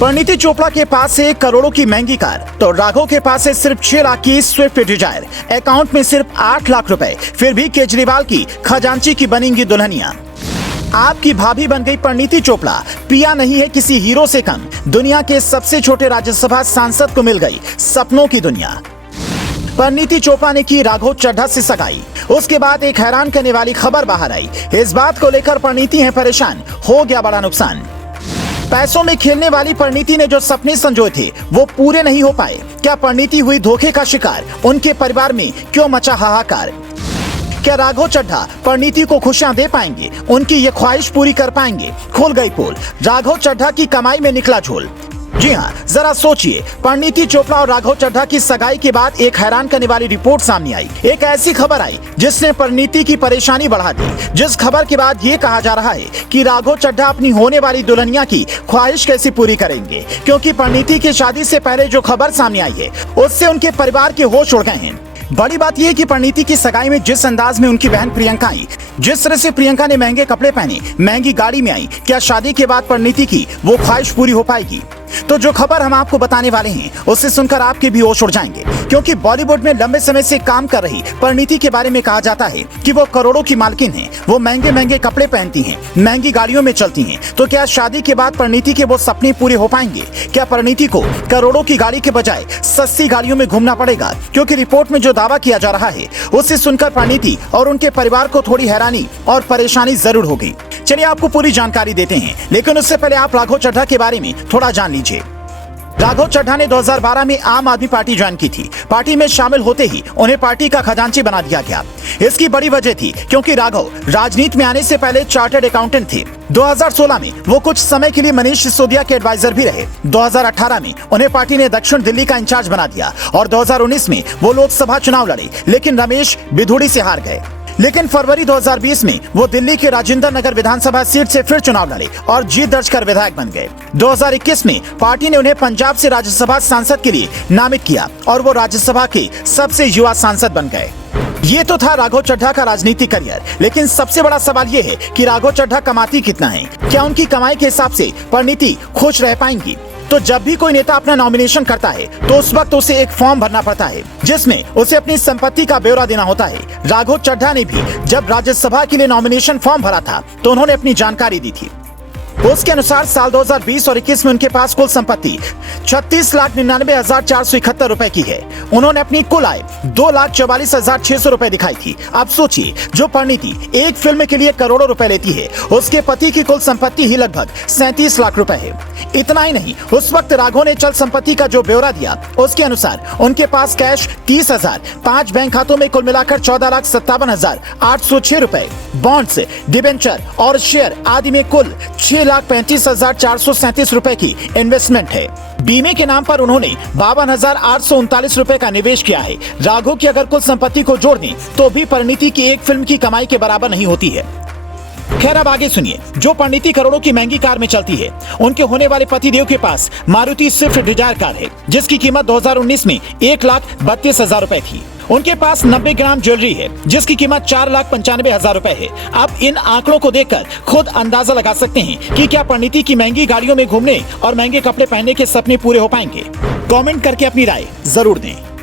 परिणीति चोपड़ा के पास है करोड़ों की महंगी कार, तो राघव के पास है सिर्फ 6 लाख की स्विफ्ट डिजायर। अकाउंट में सिर्फ 8 लाख रुपए, फिर भी केजरीवाल की खजांची की बनेंगी दुल्हनियां। आपकी भाभी बन गई परिणीति चोपड़ा, पिया नहीं है किसी हीरो से कम। दुनिया के सबसे छोटे राज्यसभा सांसद को मिल गई सपनों की दुनिया। परिणीति चोपड़ा ने की राघव चड्ढा से सगाई। उसके बाद एक हैरान करने वाली खबर बाहर आई। इस बात को लेकर परिणीति है परेशान, हो गया बड़ा नुकसान। पैसों में खेलने वाली परिणीति ने जो सपने संजोए थे वो पूरे नहीं हो पाए। क्या परिणीति हुई धोखे का शिकार? उनके परिवार में क्यों मचा हाहाकार? क्या राघव चड्ढा परिणीति को खुशियां दे पाएंगे? उनकी ये ख्वाहिश पूरी कर पाएंगे? खुल गई पोल, राघव चड्ढा की कमाई में निकला झोल। जी हाँ, जरा सोचिए, परिणीति चोपड़ा और राघव चड्ढा की सगाई के बाद एक हैरान करने वाली रिपोर्ट सामने आई। एक ऐसी खबर आई जिसने परिणीति की परेशानी बढ़ा दी। जिस खबर के बाद ये कहा जा रहा है कि राघव चड्ढा अपनी होने वाली दुल्हनिया की ख्वाहिश कैसे पूरी करेंगे, क्योंकि परिणीति की शादी से पहले जो खबर सामने आई है उससे उनके परिवार के होश उड़ गए हैं। बड़ी बात यह कि परिणीति की सगाई में जिस अंदाज में उनकी बहन प्रियंका आई, जिस तरह से प्रियंका ने महंगे कपड़े पहने, महंगी गाड़ी में आई, क्या शादी के बाद परिणीति की वो ख्वाहिश पूरी हो पाएगी? तो जो खबर हम आपको बताने वाले हैं उससे सुनकर आपके भी होश उड़ जाएंगे, क्योंकि बॉलीवुड में लंबे समय से काम कर रही परिणीति के बारे में कहा जाता है कि वो करोड़ों की मालकिन हैं। वो महंगे महंगे कपड़े पहनती हैं, महंगी गाड़ियों में चलती हैं। तो क्या शादी के बाद परिणीति के वो सपने पूरे हो पाएंगे? क्या परिणीति को करोड़ों की गाड़ी के बजाय सस्ती गाड़ियों में घूमना पड़ेगा? क्योंकि रिपोर्ट में जो दावा किया जा रहा है उससे सुनकर परिणीति और उनके परिवार को थोड़ी हैरानी और परेशानी जरूर होगी। चलिए आपको पूरी जानकारी देते हैं, लेकिन उससे पहले आप राघव चड्ढा के बारे में थोड़ा जान लीजिए। राघव चड्ढा ने 2012 में आम आदमी पार्टी ज्वाइन की थी। पार्टी में शामिल होते ही उन्हें पार्टी का खजांची बना दिया गया। इसकी बड़ी वजह थी क्योंकि राघव राजनीति में आने से पहले चार्टर्ड अकाउंटेंट थे। 2016 में वो कुछ समय के लिए मनीष सिसोदिया के एडवाइजर भी रहे। 2018 में उन्हें पार्टी ने दक्षिण दिल्ली का इंचार्ज बना दिया और 2019 में वो लोकसभा चुनाव लड़े, लेकिन रमेश बिधूड़ी से हार गए। लेकिन फरवरी 2020 में वो दिल्ली के राजेंद्र नगर विधानसभा सीट से फिर चुनाव लड़े और जीत दर्ज कर विधायक बन गए। 2021 में पार्टी ने उन्हें पंजाब से राज्यसभा सांसद के लिए नामित किया और वो राज्यसभा के सबसे युवा सांसद बन गए। ये तो था राघव चड्ढा का राजनीतिक करियर, लेकिन सबसे बड़ा सवाल ये है कि राघव चड्ढा कमाती कितना है? क्या उनकी कमाई के हिसाब से परिणीति खुश रह पाएंगी? तो जब भी कोई नेता अपना नॉमिनेशन करता है तो उस वक्त उसे एक फॉर्म भरना पड़ता है जिसमें उसे अपनी संपत्ति का ब्यौरा देना होता है। राघव चड्ढा ने भी जब राज्यसभा के लिए नॉमिनेशन फॉर्म भरा था तो उन्होंने अपनी जानकारी दी थी। उसके अनुसार साल 2020 और 21 में उनके पास कुल संपत्ति 36,99,471 रुपए की है। उन्होंने अपनी कुल आय 2,44,600 रुपए दिखाई थी। अब सोचिए, जो परिणीति एक फिल्म के लिए करोड़ों रुपए लेती है, उसके पति की कुल संपत्ति ही लगभग 37 लाख रुपए है। इतना ही नहीं, उस वक्त राघव ने चल संपत्ति का जो ब्यौरा दिया उसके अनुसार उनके पास कैश 30,000, 5 बैंक खातों में कुल मिलाकर 14,57,806 रुपए, बॉन्ड्स, डिबेंचर और शेयर आदि में कुल 6,35,437 रुपए की इन्वेस्टमेंट है। बीमे के नाम पर उन्होंने 52,839 रुपए का निवेश किया है। राघव की अगर कुल संपत्ति को जोड़ दें तो भी परिणीति की एक फिल्म की कमाई के बराबर नहीं होती है। खैर, अब आगे सुनिए। जो परिणीति करोड़ों की महंगी कार में चलती है, उनके होने वाले पतिदेव के पास मारुति स्विफ्ट डिजायर कार है जिसकी कीमत 2019 में 1,32,000 रुपए थी। उनके पास 90 ग्राम ज्वेलरी है जिसकी कीमत 4,95,000 रुपए है। आप इन आंकड़ों को देखकर खुद अंदाजा लगा सकते हैं कि क्या परिणीति की महंगी गाड़ियों में घूमने और महंगे कपड़े पहनने के सपने पूरे हो पाएंगे। कमेंट करके अपनी राय जरूर दें।